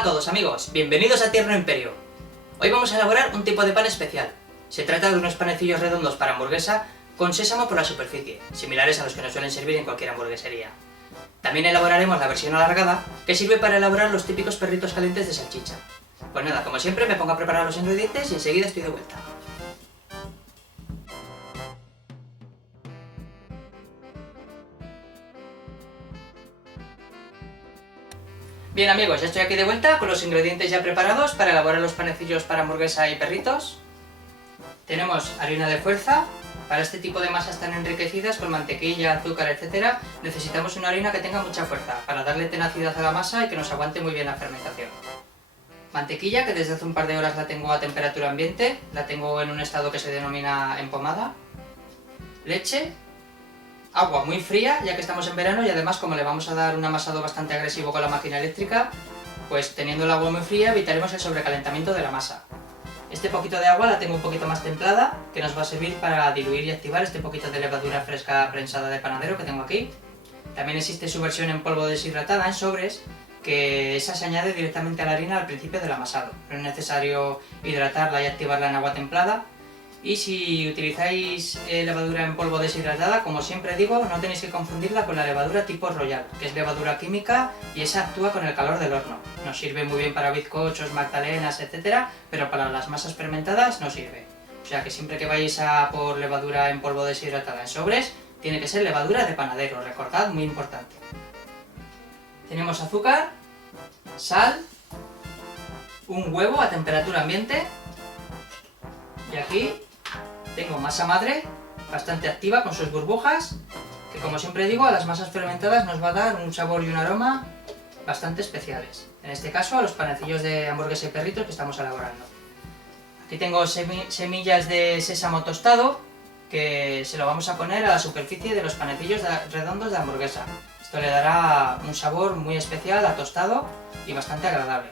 Hola a todos amigos, bienvenidos a Tierno Imperio. Hoy vamos a elaborar un tipo de pan especial. Se trata de unos panecillos redondos para hamburguesa con sésamo por la superficie, similares a los que nos suelen servir en cualquier hamburguesería. También elaboraremos la versión alargada, que sirve para elaborar los típicos perritos calientes de salchicha. Pues nada, como siempre me pongo a preparar los ingredientes y enseguida estoy de vuelta. Bien amigos, ya estoy aquí de vuelta con los ingredientes ya preparados para elaborar los panecillos para hamburguesa y perritos. Tenemos harina de fuerza. Para este tipo de masas tan enriquecidas con mantequilla, azúcar, etc. necesitamos una harina que tenga mucha fuerza para darle tenacidad a la masa y que nos aguante muy bien la fermentación. Mantequilla, que desde hace un par de horas la tengo a temperatura ambiente, la tengo en un estado que se denomina empomada. Leche. Agua muy fría, ya que estamos en verano y además como le vamos a dar un amasado bastante agresivo con la máquina eléctrica, pues teniendo el agua muy fría evitaremos el sobrecalentamiento de la masa. Este poquito de agua la tengo un poquito más templada, que nos va a servir para diluir y activar este poquito de levadura fresca prensada de panadero que tengo aquí. También existe su versión en polvo deshidratada, en sobres, que esa se añade directamente a la harina al principio del amasado. No es necesario hidratarla y activarla en agua templada. Y si utilizáis levadura en polvo deshidratada, como siempre digo, no tenéis que confundirla con la levadura tipo Royal, que es levadura química y esa actúa con el calor del horno. Nos sirve muy bien para bizcochos, magdalenas, etc., pero para las masas fermentadas no sirve. O sea que siempre que vayáis a por levadura en polvo deshidratada en sobres, tiene que ser levadura de panadero, recordad, muy importante. Tenemos azúcar, sal, un huevo a temperatura ambiente y aquí tengo masa madre, bastante activa con sus burbujas, que como siempre digo, a las masas fermentadas nos va a dar un sabor y un aroma bastante especiales. En este caso a los panecillos de hamburguesa y perritos que estamos elaborando. Aquí tengo semillas de sésamo tostado, que se lo vamos a poner a la superficie de los panecillos redondos de hamburguesa. Esto le dará un sabor muy especial a tostado y bastante agradable.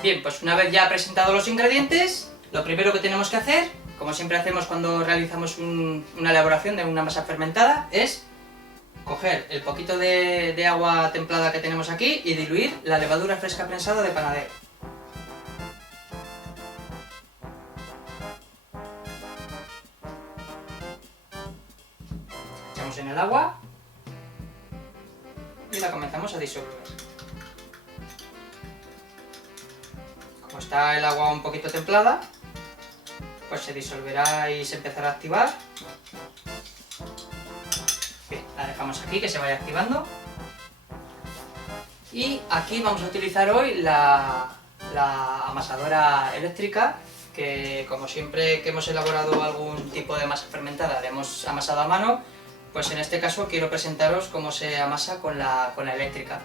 Bien, pues una vez ya presentados los ingredientes, lo primero que tenemos que hacer, como siempre hacemos cuando realizamos una elaboración de una masa fermentada, es coger el poquito de agua templada que tenemos aquí y diluir la levadura fresca prensada de panadero. Echamos en el agua y la comenzamos a disolver. Como está el agua un poquito templada, pues se disolverá y se empezará a activar. Bien, la dejamos aquí que se vaya activando. Y aquí vamos a utilizar hoy la amasadora eléctrica, que como siempre que hemos elaborado algún tipo de masa fermentada la hemos amasado a mano, pues en este caso quiero presentaros cómo se amasa con la eléctrica.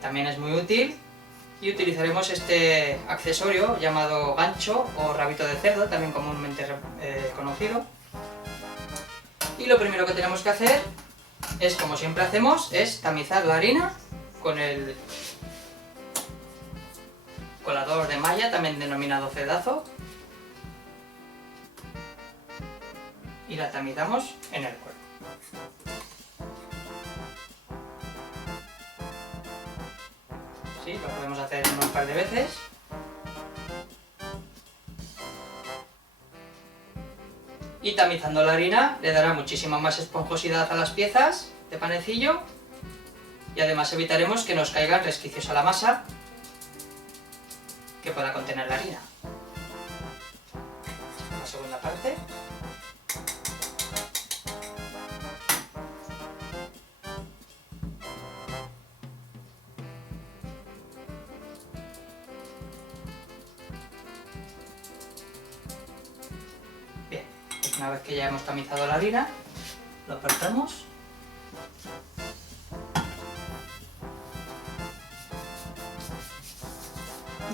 También es muy útil. Y utilizaremos este accesorio llamado gancho o rabito de cerdo, también comúnmente conocido. Y lo primero que tenemos que hacer es, como siempre hacemos, es tamizar la harina con el colador de malla, también denominado cedazo. Y la tamizamos en el cuerpo. Sí, lo podemos hacer un par de veces. Y tamizando la harina le dará muchísima más esponjosidad a las piezas de panecillo y además evitaremos que nos caigan resquicios a la masa que pueda contener la harina. La segunda parte. Una vez que ya hemos tamizado la harina, lo apartamos.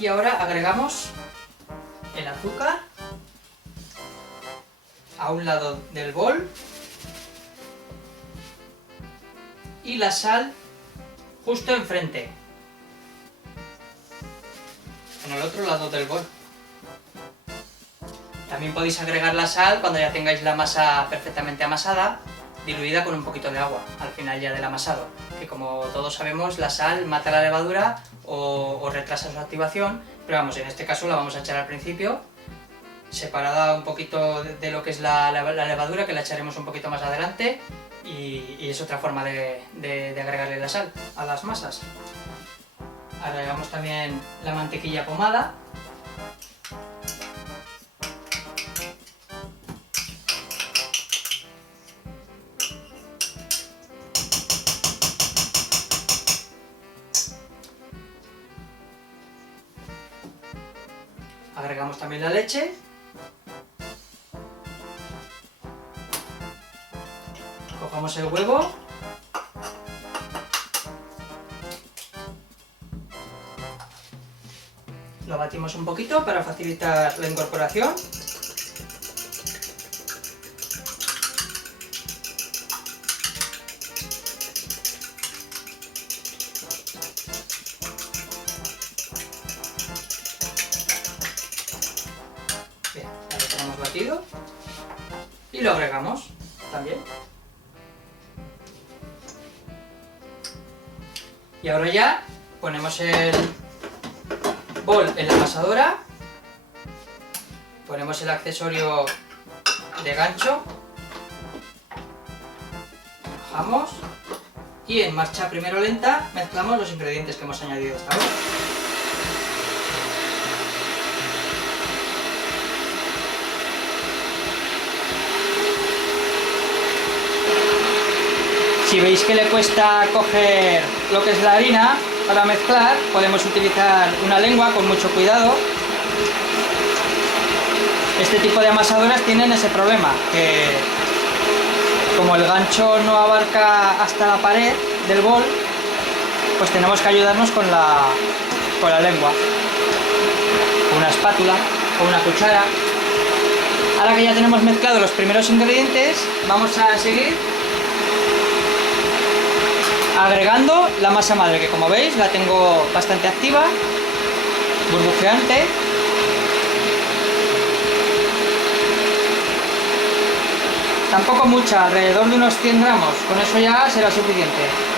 Y ahora agregamos el azúcar a un lado del bol y la sal justo enfrente, en el otro lado del bol. También podéis agregar la sal cuando ya tengáis la masa perfectamente amasada, diluida con un poquito de agua al final ya del amasado, que como todos sabemos la sal mata la levadura o retrasa su activación, pero vamos, en este caso la vamos a echar al principio, separada un poquito de lo que es la levadura, que la echaremos un poquito más adelante, y es otra forma de agregarle la sal a las masas. Agregamos también la mantequilla pomada. Agregamos también la leche. Cogemos el huevo. Lo batimos un poquito para facilitar la incorporación. Bien, ya lo tenemos batido. Y lo agregamos también. Y ahora ya ponemos el bol en la amasadora, ponemos el accesorio de gancho, bajamos y en marcha primero lenta mezclamos los ingredientes que hemos añadido hasta ahora. Si veis que le cuesta coger lo que es la harina para mezclar, podemos utilizar una lengua con mucho cuidado. Este tipo de amasadoras tienen ese problema, que como el gancho no abarca hasta la pared del bol, pues tenemos que ayudarnos con la lengua, con una espátula o una cuchara. Ahora que ya tenemos mezclado los primeros ingredientes, vamos a seguir agregando la masa madre, que como veis la tengo bastante activa, burbujeante. Tampoco mucha, alrededor de unos 100 gramos, con eso ya será suficiente.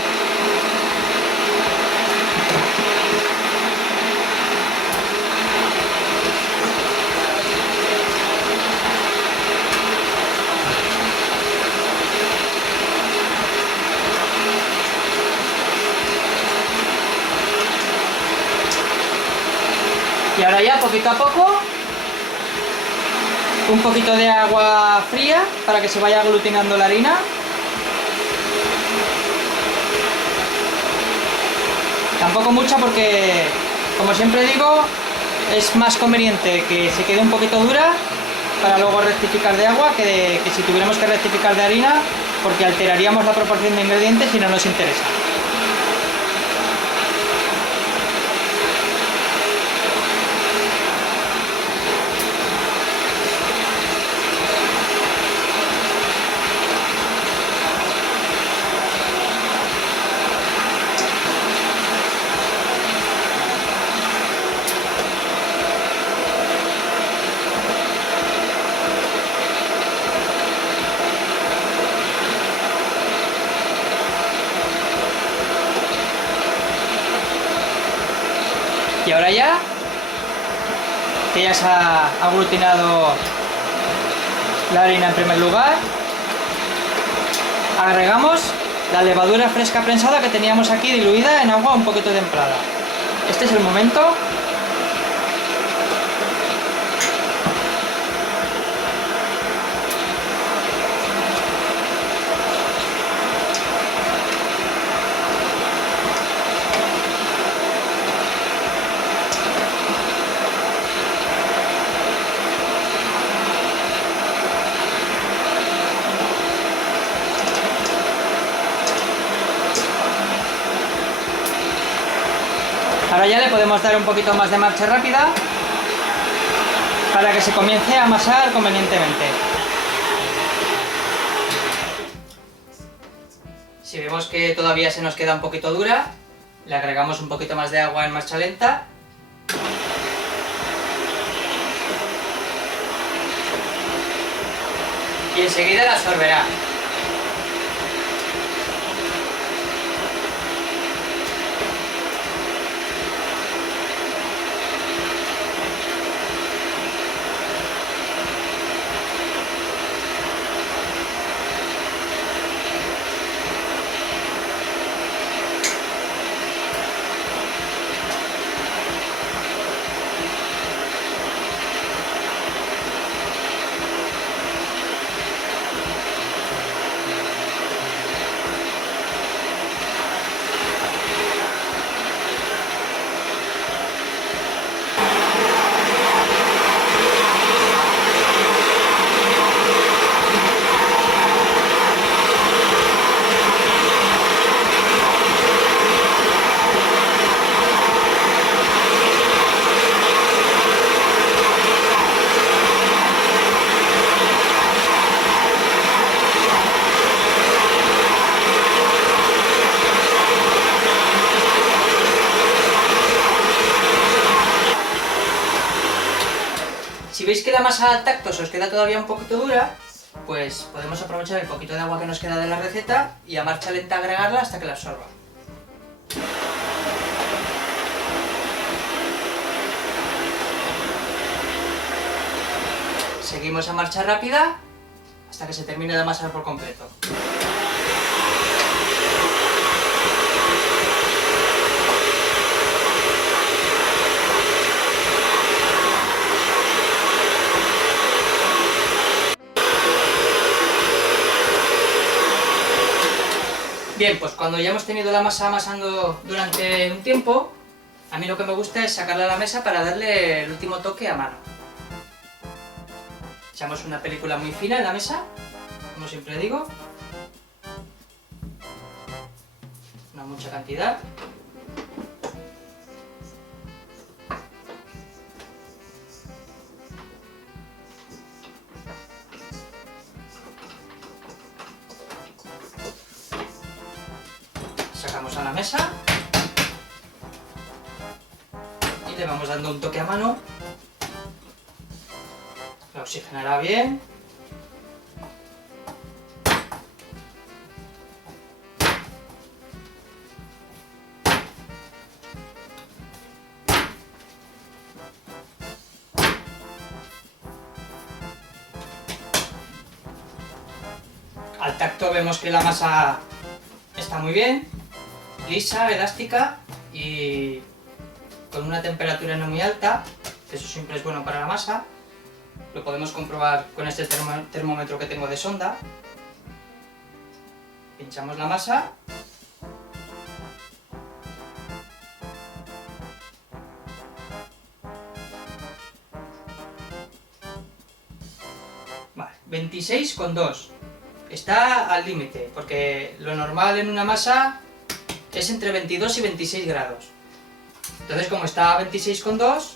Y ahora ya, poquito a poco, un poquito de agua fría para que se vaya aglutinando la harina. Tampoco mucha porque, como siempre digo, es más conveniente que se quede un poquito dura para luego rectificar de agua que si tuviéramos que rectificar de harina, porque alteraríamos la proporción de ingredientes y no nos interesa. Y ahora ya, que ya se ha aglutinado la harina en primer lugar, agregamos la levadura fresca prensada que teníamos aquí diluida en agua un poquito templada. Este es el momento. Ahora ya le podemos dar un poquito más de marcha rápida para que se comience a amasar convenientemente. Si vemos que todavía se nos queda un poquito dura, le agregamos un poquito más de agua en marcha lenta. Y enseguida la absorberá. veis que la masa al tacto se os queda todavía un poquito dura, pues podemos aprovechar el poquito de agua que nos queda de la receta y a marcha lenta agregarla hasta que la absorba. Seguimos a marcha rápida hasta que se termine de amasar por completo. Bien, pues cuando ya hemos tenido la masa amasando durante un tiempo, a mí lo que me gusta es sacarla a la mesa para darle el último toque a mano. Echamos una película muy fina en la mesa, como siempre digo. No mucha cantidad. Sacamos a la mesa y le vamos dando un toque a mano. La oxigenará bien. Al tacto vemos que la masa está muy bien, lisa, elástica y con una temperatura no muy alta, que eso siempre es bueno para la masa. Lo podemos comprobar con este termómetro que tengo de sonda. Pinchamos la masa. Vale, 26,2. Está al límite, porque lo normal en una masa es entre 22 y 26 grados. Entonces, como está a 26,2,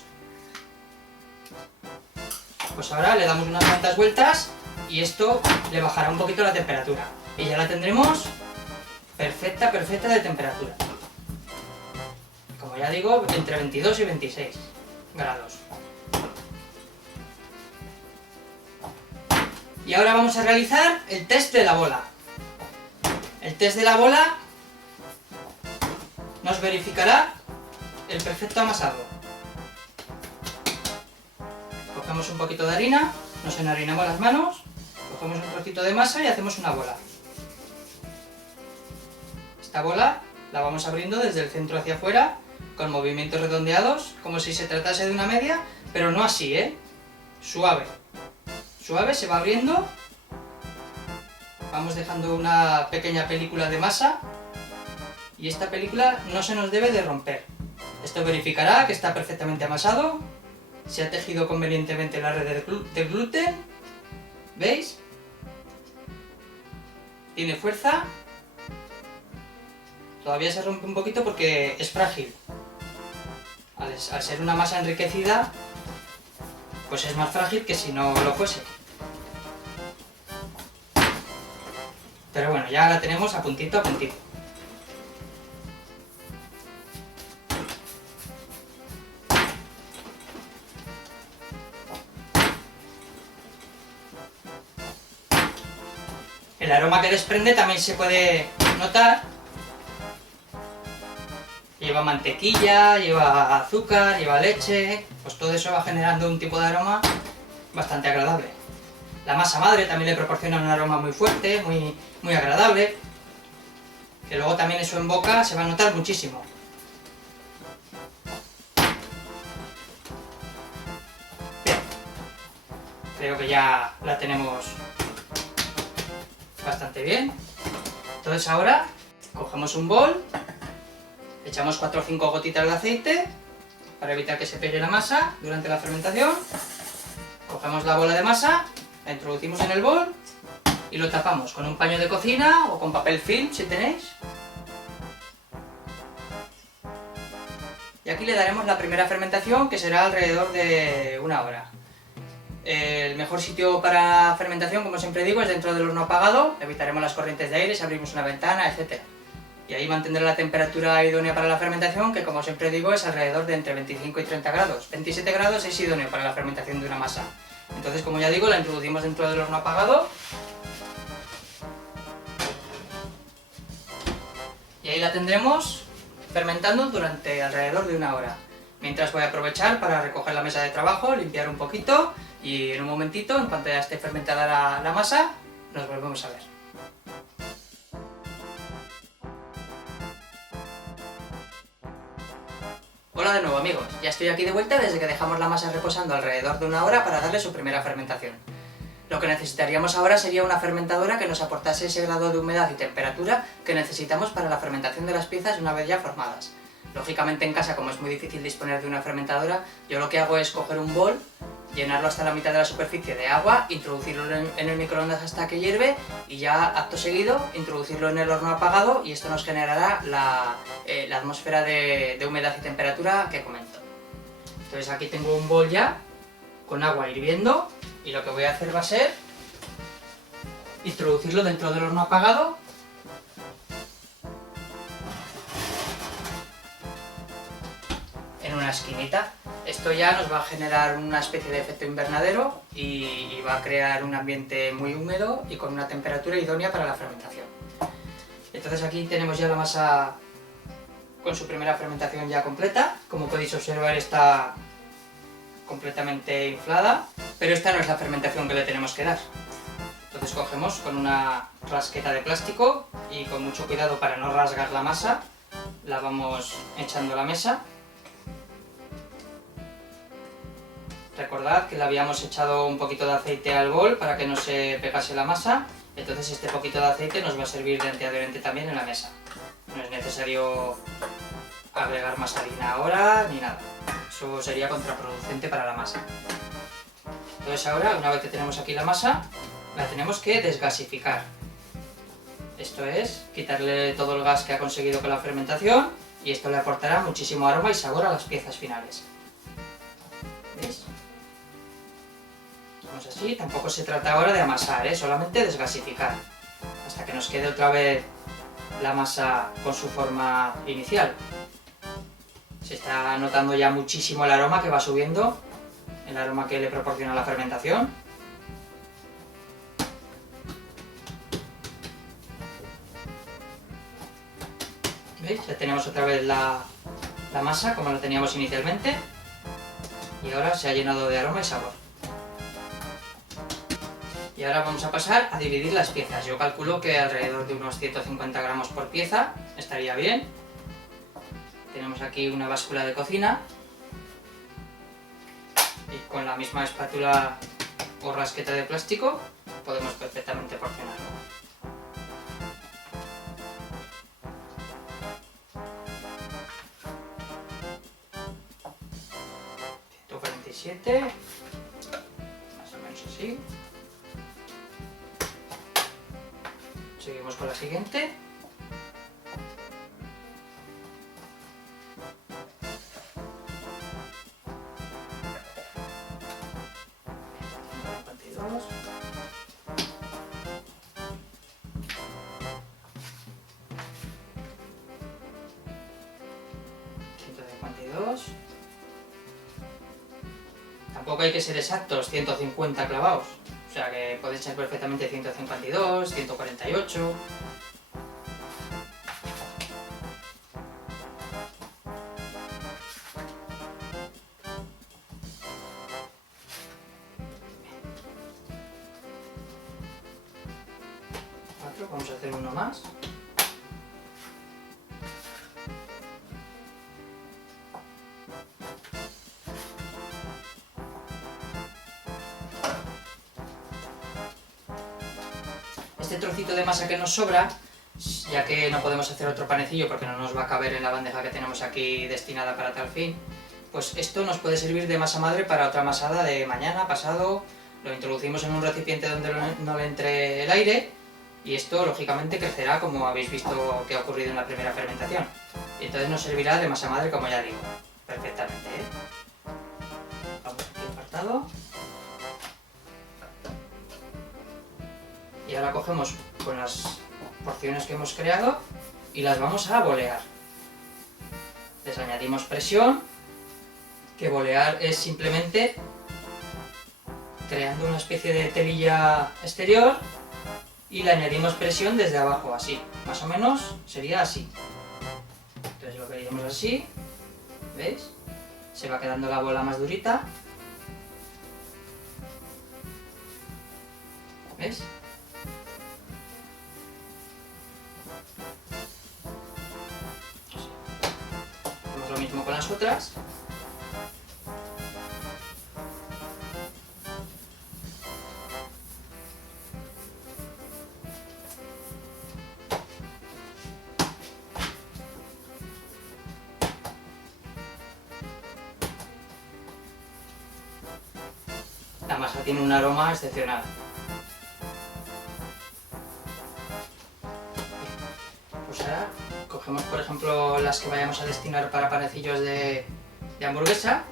pues ahora le damos unas cuantas vueltas y esto le bajará un poquito la temperatura. Y ya la tendremos perfecta de temperatura. Como ya digo, entre 22 y 26 grados. Y ahora vamos a realizar el test de la bola. El test de la bola nos verificará el perfecto amasado. Cogemos un poquito de harina, nos enharinamos las manos, cogemos un trocito de masa y hacemos una bola. Esta bola la vamos abriendo desde el centro hacia afuera, con movimientos redondeados, como si se tratase de una media, pero no así, suave. Suave, se va abriendo, vamos dejando una pequeña película de masa y esta película no se nos debe de romper. Esto verificará que está perfectamente amasado, se ha tejido convenientemente la red del gluten, ¿veis? Tiene fuerza, todavía se rompe un poquito porque es frágil. Al ser una masa enriquecida, pues es más frágil que si no lo fuese. Pero bueno, ya la tenemos a puntito a puntito. El aroma que desprende también se puede notar. Lleva mantequilla, lleva azúcar, lleva leche, pues todo eso va generando un tipo de aroma bastante agradable. La masa madre también le proporciona un aroma muy fuerte, muy agradable, que luego también eso en boca se va a notar muchísimo. Bien, creo que ya la tenemos bastante bien. Entonces ahora cogemos un bol, echamos 4 o 5 gotitas de aceite para evitar que se pegue la masa durante la fermentación. Cogemos la bola de masa, la introducimos en el bol y lo tapamos con un paño de cocina o con papel film si tenéis. Y aquí le daremos la primera fermentación, que será alrededor de 1 hora. El mejor sitio para fermentación, como siempre digo, es dentro del horno apagado. Evitaremos las corrientes de aire si abrimos una ventana, etc. Y ahí mantendrá la temperatura idónea para la fermentación, que como siempre digo es alrededor de entre 25 y 30 grados. 27 grados es idóneo para la fermentación de una masa. Entonces, como ya digo, la introducimos dentro del horno apagado. Y ahí la tendremos fermentando durante alrededor de 1 hora. Mientras voy a aprovechar para recoger la mesa de trabajo, limpiar un poquito y en un momentito, en cuanto ya esté fermentada la masa, nos volvemos a ver. Hola de nuevo amigos, ya estoy aquí de vuelta desde que dejamos la masa reposando alrededor de 1 hora para darle su primera fermentación. Lo que necesitaríamos ahora sería una fermentadora que nos aportase ese grado de humedad y temperatura que necesitamos para la fermentación de las piezas una vez ya formadas. Lógicamente en casa, como es muy difícil disponer de una fermentadora, yo lo que hago es coger un bol, llenarlo hasta la mitad de la superficie de agua, introducirlo en el microondas hasta que hierve y ya acto seguido introducirlo en el horno apagado y esto nos generará la atmósfera de humedad y temperatura que comento. Entonces aquí tengo un bol ya con agua hirviendo y lo que voy a hacer va a ser introducirlo dentro del horno apagado en una esquinita. Esto ya nos va a generar una especie de efecto invernadero y va a crear un ambiente muy húmedo y con una temperatura idónea para la fermentación. Entonces aquí tenemos ya la masa con su primera fermentación ya completa. Como podéis observar, está completamente inflada, pero esta no es la fermentación que le tenemos que dar. Entonces cogemos con una rasqueta de plástico y con mucho cuidado para no rasgar la masa, la vamos echando a la mesa. Recordad que le habíamos echado un poquito de aceite al bol para que no se pegase la masa, entonces este poquito de aceite nos va a servir de antiadherente también en la mesa. No es necesario agregar más harina ahora ni nada, eso sería contraproducente para la masa. Entonces ahora, una vez que tenemos aquí la masa, la tenemos que desgasificar. Esto es, quitarle todo el gas que ha conseguido con la fermentación y esto le aportará muchísimo aroma y sabor a las piezas finales. ¿Veis? Así, tampoco se trata ahora de amasar, solamente desgasificar, hasta que nos quede otra vez la masa con su forma inicial. Se está notando ya muchísimo el aroma que va subiendo, el aroma que le proporciona la fermentación. ¿Veis? Ya tenemos otra vez la masa como la teníamos inicialmente y ahora se ha llenado de aroma y sabor. Y ahora vamos a pasar a dividir las piezas. Yo calculo que alrededor de unos 150 gramos por pieza estaría bien. Tenemos aquí una báscula de cocina y con la misma espátula o rasqueta de plástico podemos perfectamente porcionarlo. Más o menos así. Seguimos con la siguiente. Tampoco hay que ser exactos, 150 clavados. O sea que podéis ser perfectamente 152, 148... Vamos a hacer uno más. Este trocito de masa que nos sobra, ya que no podemos hacer otro panecillo porque no nos va a caber en la bandeja que tenemos aquí destinada para tal fin, pues esto nos puede servir de masa madre para otra masada de mañana, pasado. Lo introducimos en un recipiente donde no le entre el aire y esto lógicamente crecerá como habéis visto que ha ocurrido en la primera fermentación. Y entonces nos servirá de masa madre, como ya digo, perfectamente. Vamos aquí apartado. Y ahora cogemos con las porciones que hemos creado y las vamos a bolear. Les añadimos presión, que bolear es simplemente creando una especie de telilla exterior y le añadimos presión desde abajo, así, más o menos sería así. Entonces lo veríamos así, ¿veis? Se va quedando la bola más durita, ¿ves? Hacemos lo mismo con las otras. La masa tiene un aroma excepcional. Pues ahora cogemos, por ejemplo, las que vayamos a destinar para panecillos de hamburguesa,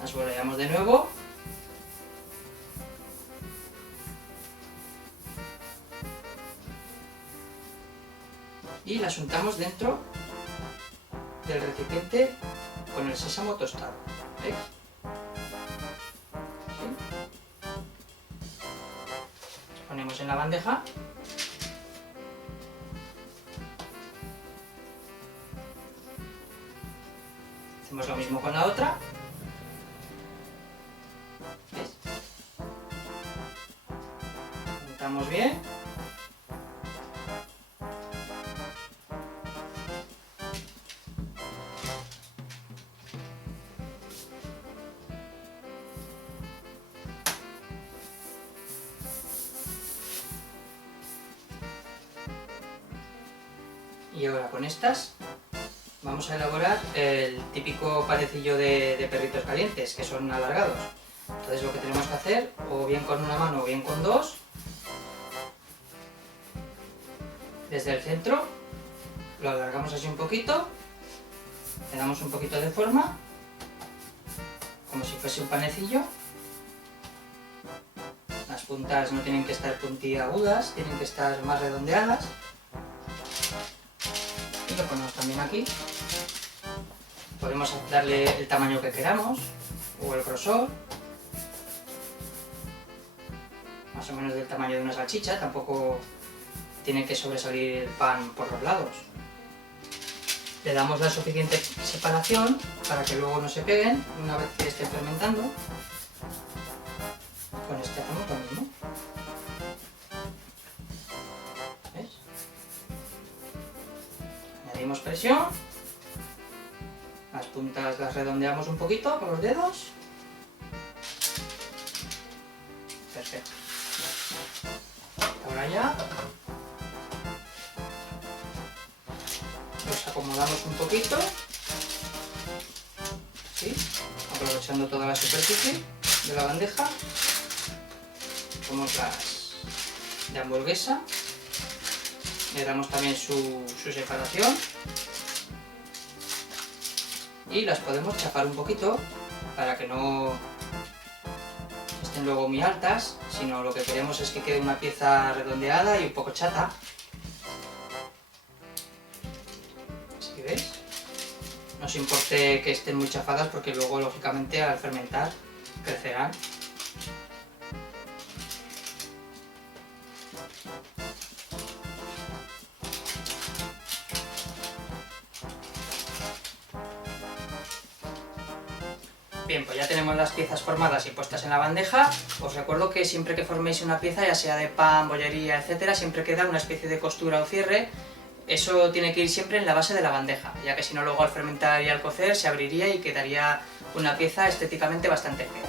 las volteamos de nuevo y las untamos dentro del recipiente con el sésamo tostado, ¿veis? Ponemos en la bandeja hacemos lo mismo con la otra, ¿ves? Untamos bien y ahora con estas vamos a elaborar el típico panecillo de perritos calientes, que son alargados. Entonces lo que tenemos que hacer, o bien con una mano o bien con dos, desde el centro lo alargamos así un poquito, le damos un poquito de forma, como si fuese un panecillo. Las puntas no tienen que estar puntiagudas, tienen que estar más redondeadas. Y lo ponemos también aquí. Podemos darle el tamaño que queramos, o el grosor, más o menos del tamaño de una salchicha, tampoco tiene que sobresalir el pan por los lados. Le damos la suficiente separación para que luego no se peguen una vez que estén fermentando. Con este hacemos lo mismo. ¿Ves? Añadimos presión. Las puntas las redondeamos un poquito con los dedos. Perfecto. Ahora ya los acomodamos un poquito, ¿sí? Aprovechando toda la superficie de la bandeja. Como las de hamburguesa. Le damos también su separación. Y las podemos chafar un poquito para que no estén luego muy altas, sino lo que queremos es que quede una pieza redondeada y un poco chata. ¿Sí veis? No os importe que estén muy chafadas porque luego lógicamente al fermentar crecerán. Bien, pues ya tenemos las piezas formadas y puestas en la bandeja. Os recuerdo que siempre que forméis una pieza, ya sea de pan, bollería, etcétera, siempre queda una especie de costura o cierre. Eso tiene que ir siempre en la base de la bandeja, ya que si no luego al fermentar y al cocer se abriría y quedaría una pieza estéticamente bastante fea.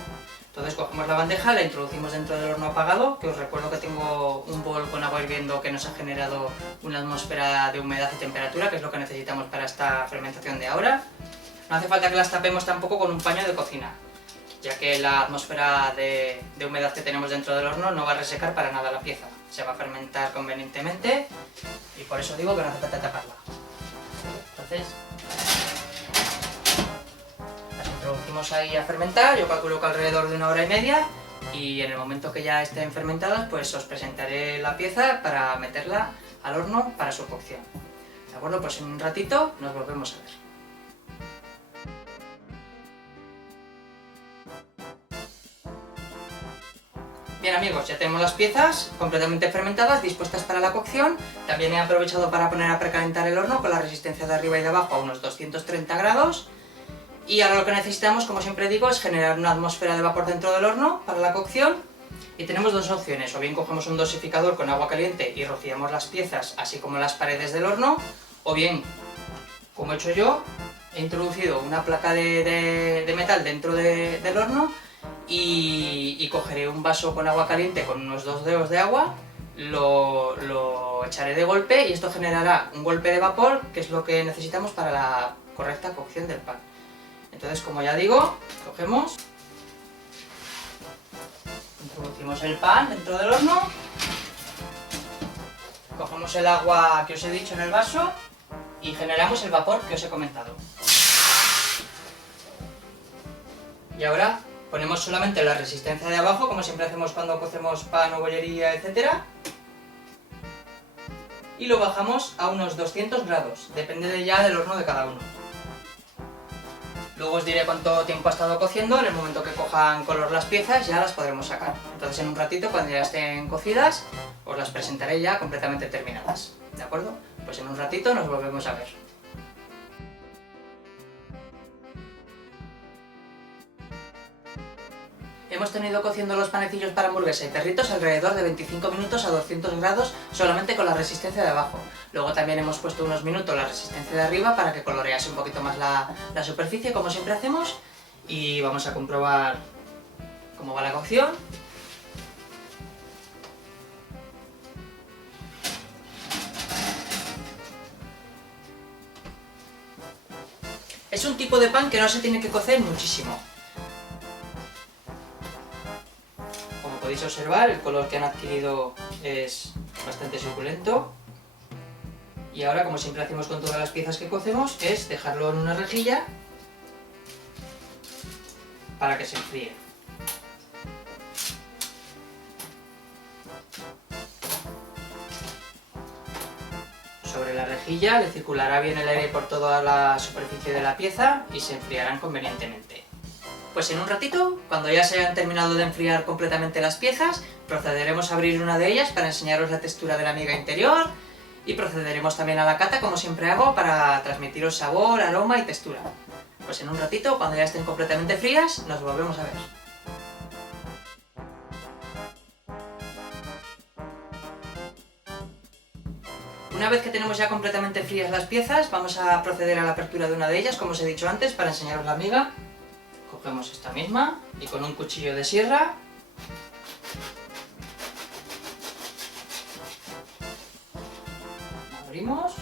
Entonces cogemos la bandeja, la introducimos dentro del horno apagado, que os recuerdo que tengo un bol con agua hirviendo que nos ha generado una atmósfera de humedad y temperatura, que es lo que necesitamos para esta fermentación de ahora. No hace falta que las tapemos tampoco con un paño de cocina, ya que la atmósfera de humedad que tenemos dentro del horno no va a resecar para nada la pieza. Se va a fermentar convenientemente y por eso digo que no hace falta taparla. Entonces, las introducimos ahí a fermentar, yo calculo que alrededor de 1 hora y media, y en el momento que ya estén fermentadas, pues os presentaré la pieza para meterla al horno para su cocción. ¿De acuerdo? Pues en un ratito nos volvemos a ver. Bien amigos, ya tenemos las piezas completamente fermentadas, dispuestas para la cocción. También he aprovechado para poner a precalentar el horno con la resistencia de arriba y de abajo a unos 230 grados. Y ahora lo que necesitamos, como siempre digo, es generar una atmósfera de vapor dentro del horno para la cocción. Y tenemos dos opciones: o bien cogemos un dosificador con agua caliente y rociamos las piezas, así como las paredes del horno, o bien, como he hecho yo, he introducido una placa de metal dentro del horno y cogeré un vaso con agua caliente con unos 2 dedos de agua, lo echaré de golpe y esto generará un golpe de vapor, que es lo que necesitamos para la correcta cocción del pan. Entonces, como ya digo, cogemos, introducimos el pan dentro del horno, cogemos el agua que os he dicho en el vaso y generamos el vapor que os he comentado. Y ahora ponemos solamente la resistencia de abajo, como siempre hacemos cuando cocemos pan o bollería, etc. Y lo bajamos a unos 200 grados, depende ya del horno de cada uno. Luego os diré cuánto tiempo ha estado cociendo. En el momento que cojan color las piezas ya las podremos sacar. Entonces en un ratito, cuando ya estén cocidas, os las presentaré ya completamente terminadas. ¿De acuerdo? Pues en un ratito nos volvemos a ver. Hemos tenido cociendo los panecillos para hamburguesa y perritos alrededor de 25 minutos a 200 grados solamente con la resistencia de abajo. Luego también hemos puesto unos minutos la resistencia de arriba para que colorease un poquito más la superficie, como siempre hacemos. Y vamos a comprobar cómo va la cocción. Es un tipo de pan que no se tiene que cocer muchísimo. Como podéis observar, el color que han adquirido es bastante suculento. Y ahora, como siempre hacemos con todas las piezas que cocemos, es dejarlo en una rejilla para que se enfríe. Sobre la rejilla le circulará bien el aire por toda la superficie de la pieza y se enfriarán convenientemente. Pues en un ratito, cuando ya se hayan terminado de enfriar completamente las piezas, procederemos a abrir una de ellas para enseñaros la textura de la miga interior y procederemos también a la cata, como siempre hago, para transmitiros sabor, aroma y textura. Pues en un ratito, cuando ya estén completamente frías, nos volvemos a ver. Una vez que tenemos ya completamente frías las piezas, vamos a proceder a la apertura de una de ellas, como os he dicho antes, para enseñaros la miga. Cogemos esta misma y con un cuchillo de sierra abrimos.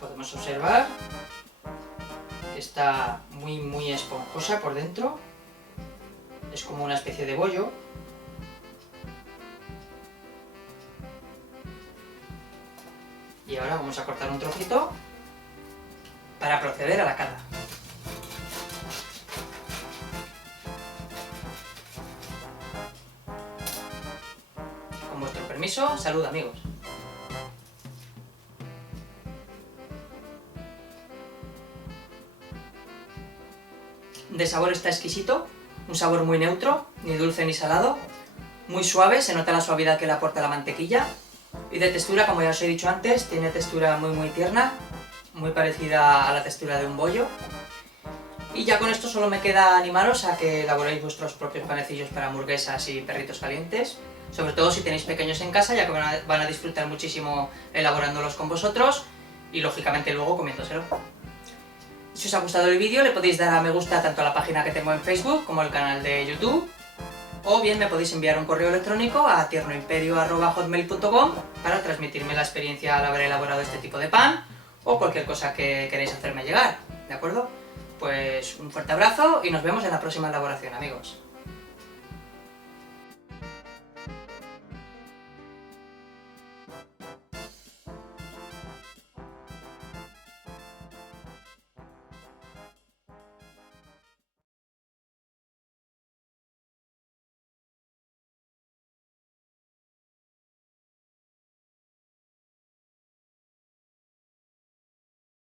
Podemos observar que está muy esponjosa por dentro. Es como una especie de bollo. Y ahora vamos a cortar un trocito para proceder a la cata. Con vuestro permiso, salud amigos. De sabor está exquisito, un sabor muy neutro, ni dulce ni salado, muy suave, se nota la suavidad que le aporta la mantequilla. Y de textura, como ya os he dicho antes, tiene textura muy tierna, muy parecida a la textura de un bollo. Y ya con esto solo me queda animaros a que elaboréis vuestros propios panecillos para hamburguesas y perritos calientes, sobre todo si tenéis pequeños en casa, ya que van a disfrutar muchísimo elaborándolos con vosotros y lógicamente luego comiéndoselo. Si os ha gustado el vídeo, le podéis dar a me gusta tanto a la página que tengo en Facebook como al canal de YouTube, o bien me podéis enviar un correo electrónico a tiernoimperio@hotmail.com para transmitirme la experiencia al haber elaborado este tipo de pan o cualquier cosa que queréis hacerme llegar, ¿de acuerdo? Pues un fuerte abrazo y nos vemos en la próxima elaboración, amigos.